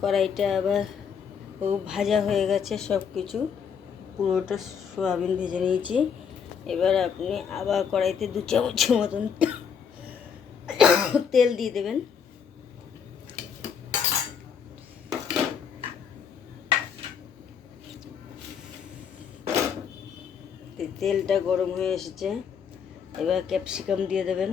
কড়াইটা আবার ভাজা হয়ে গেছে, সব কিছু পুরোটা সোয়াবিন ভেজে নিয়েছি। এবার আপনি আবার কড়াইতে 2 চামচের মতন তেল দিয়ে দেবেন। তেলটা গরম হয়ে এসেছে, এবার ক্যাপসিকাম দিয়ে দেবেন।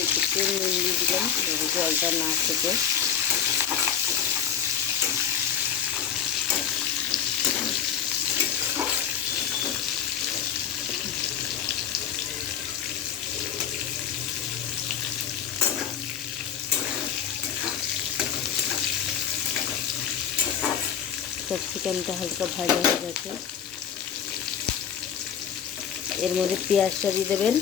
একটু নুন দিয়ে দিলাম জলটা না খেতে। ক্যাপসিকামটা হালকা ভাজা হয়ে গেছে, এর মধ্যে পেঁয়াজটা দিয়ে দেবেন।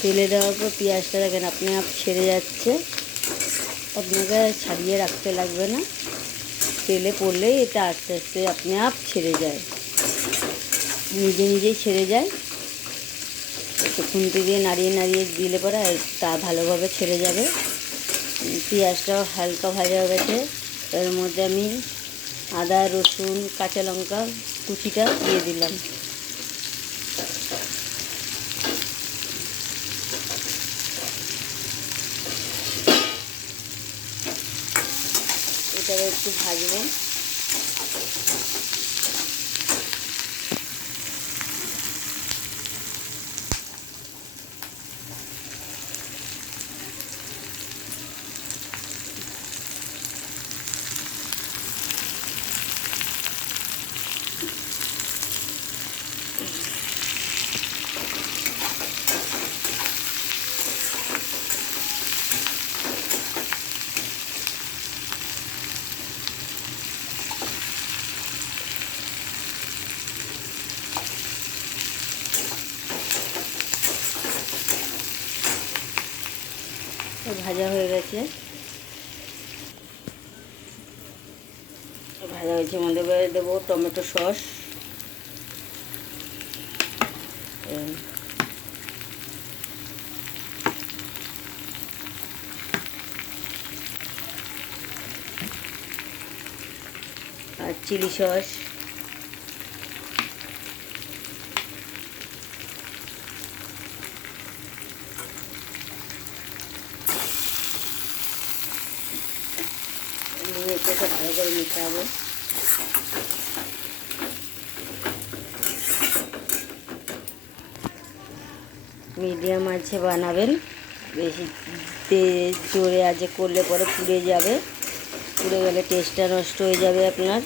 তেলে দেওয়ার পর পেঁয়াজটা দেখেন আপনি আপ ছেড়ে যাচ্ছে, আপনাকে ছাড়িয়ে রাখতে লাগবে না। তেলে পড়লেই এটা আস্তে আস্তে আপনি আপ ছেড়ে যায়, নিজে নিজেই ছেড়ে যায়। একটু খুন্তি দিয়ে নাড়িয়ে নাড়িয়ে দিলে পরে তা ভালোভাবে ছেড়ে যাবে। পেঁয়াজটাও হালকা ভাজা হয়ে গেছে, এর মধ্যে আমি আদা রসুন কাঁচা লঙ্কা কুচিটা দিয়ে দিলাম। এটা একটু ভাজবো। ভাজা হয়ে গেছে, ভাজা হয়েছে, মধ্যে দেবো টমেটো সস, আর চিলি সস, এটা ভালো করে নিতে হবে। মিডিয়াম আঁচে বানাবেন, বেশি জোরে আঁচে করলে পরে পুড়ে যাবে, পুড়ে গেলে টেস্টটা নষ্ট হয়ে যাবে আপনার।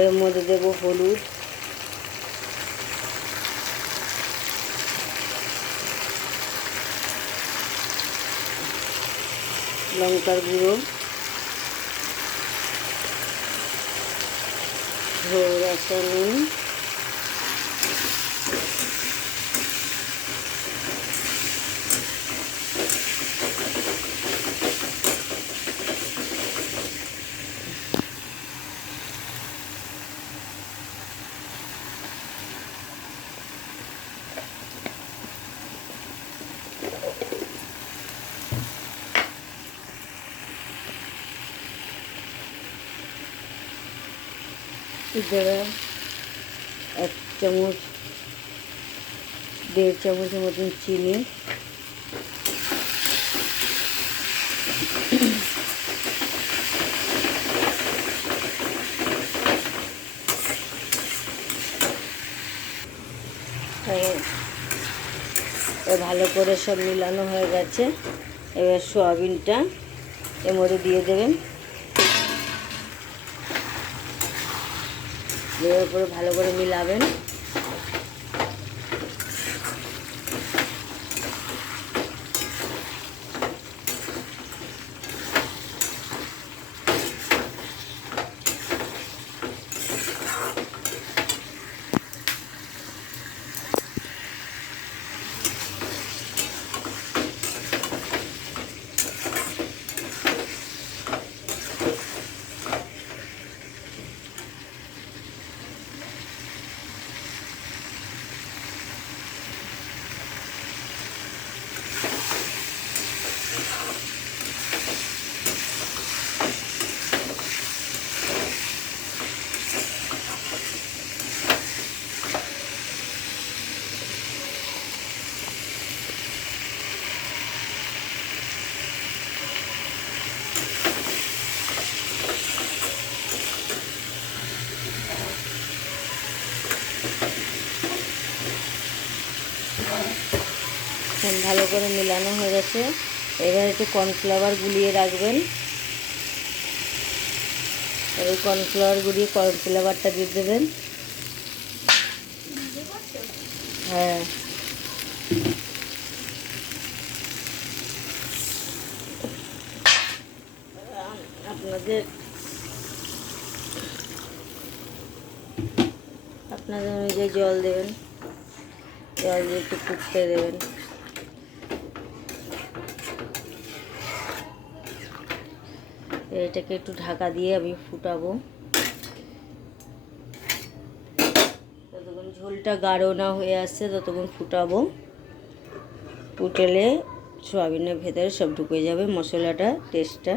এর মধ্যে দেবো হলুদ, লঙ্কার গুঁড়ো, ঝোড়াটা নুন, দেবে 1 চামচ 1.5 চামচের মতন চিনি, ভালো করে সব মিলানো হয়ে গেছে। এবার সোয়াবিনটা এর মধ্যে দিয়ে দেবেন, দেওয়ার পরে ভালো করে মিলাবেন। ভালো করে মেলানো হয়ে গেছে। এবার একটু কর্নফ্লাওয়ার গুলিয়ে রাখবেন। ওই কর্নফ্লাওয়ার গুলিয়ে কর্নফ্লাওয়ারটা দিয়ে দেবেন। হ্যাঁ, আপনাদের অনুযায়ী জল দেবেন, জল দিয়ে একটু ফুটতে দেবেন। এটাকে একটু ঢাকা দিয়ে আমি ফুটাবো, যতক্ষণ ঝোলটা গাঢ় না হয়ে আসছে ততক্ষণ ফুটাবো। ফুটেলে সোয়াবিনের ভেতরে সব ঢুকে যাবে মশলাটা, টেস্টটা।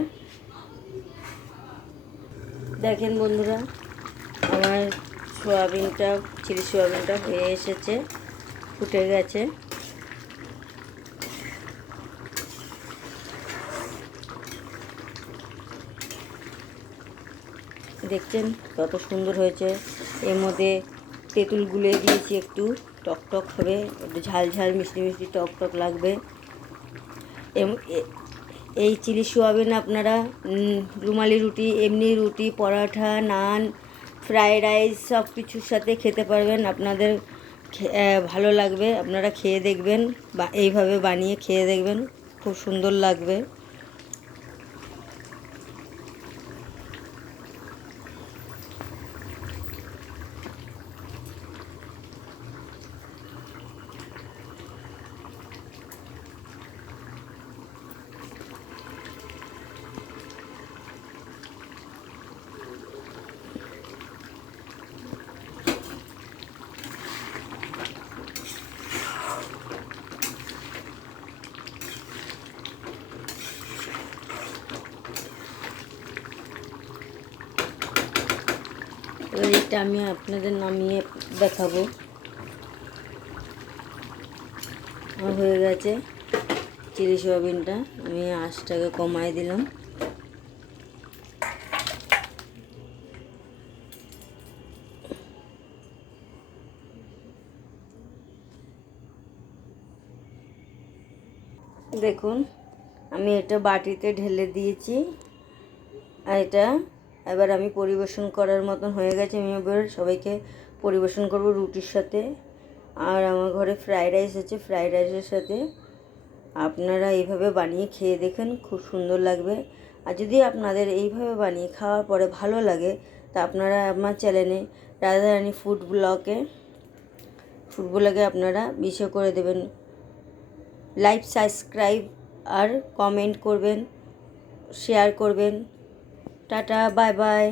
দেখেন বন্ধুরা, আমার চিলি সোয়াবিনটা হয়ে এসেছে, ফুটে গেছে। দেখছেন কত সুন্দর হয়েছে। এর মধ্যে তেঁতুল গুলে দিয়েছি, একটু টক হবে, একটু ঝাল ঝাল মিষ্টি মিষ্টি টক লাগবে। এই চিলি সোয়াবিন আপনারা রুমালি রুটি, এমনি রুটি, পরোটা, নান, ফ্রাইড রাইস সব কিছুর সাথে খেতে পারবেন। আপনাদের ভালো লাগবে, আপনারা খেয়ে দেখবেন, বা এইভাবে বানিয়ে খেয়ে দেখবেন, খুব সুন্দর লাগবে। এবার এটা আমি আপনাদের নামিয়ে দেখাবো। আমার হয়ে গেছে চিলি সোয়াবিনটা, আমি আঁচটাকে কমায় দিলাম। দেখুন, আমি এটা বাটিতে ঢেলে দিয়েছি, আর এটা এবার আমি পরিবেশন করার মতন হয়ে গেছে। আমি এবার সবাইকে পরিবেশন করব রুটির সাথে। আর আমার ঘরে ফ্রাইড রাইস আছে, ফ্রাইড রাইসের সাথে আপনারা এইভাবে বানিয়ে খেয়ে দেখেন, খুব সুন্দর লাগবে। আর যদি আপনাদের এইভাবে বানিয়ে খাওয়ার পরে ভালো লাগে, তা আপনারা আমার চ্যানেলে রাধারানী ফুড ব্লগে আপনারা বিষয় করে দেবেন, লাইক, সাবস্ক্রাইব আর কমেন্ট করবেন, শেয়ার করবেন। Tata, bye bye.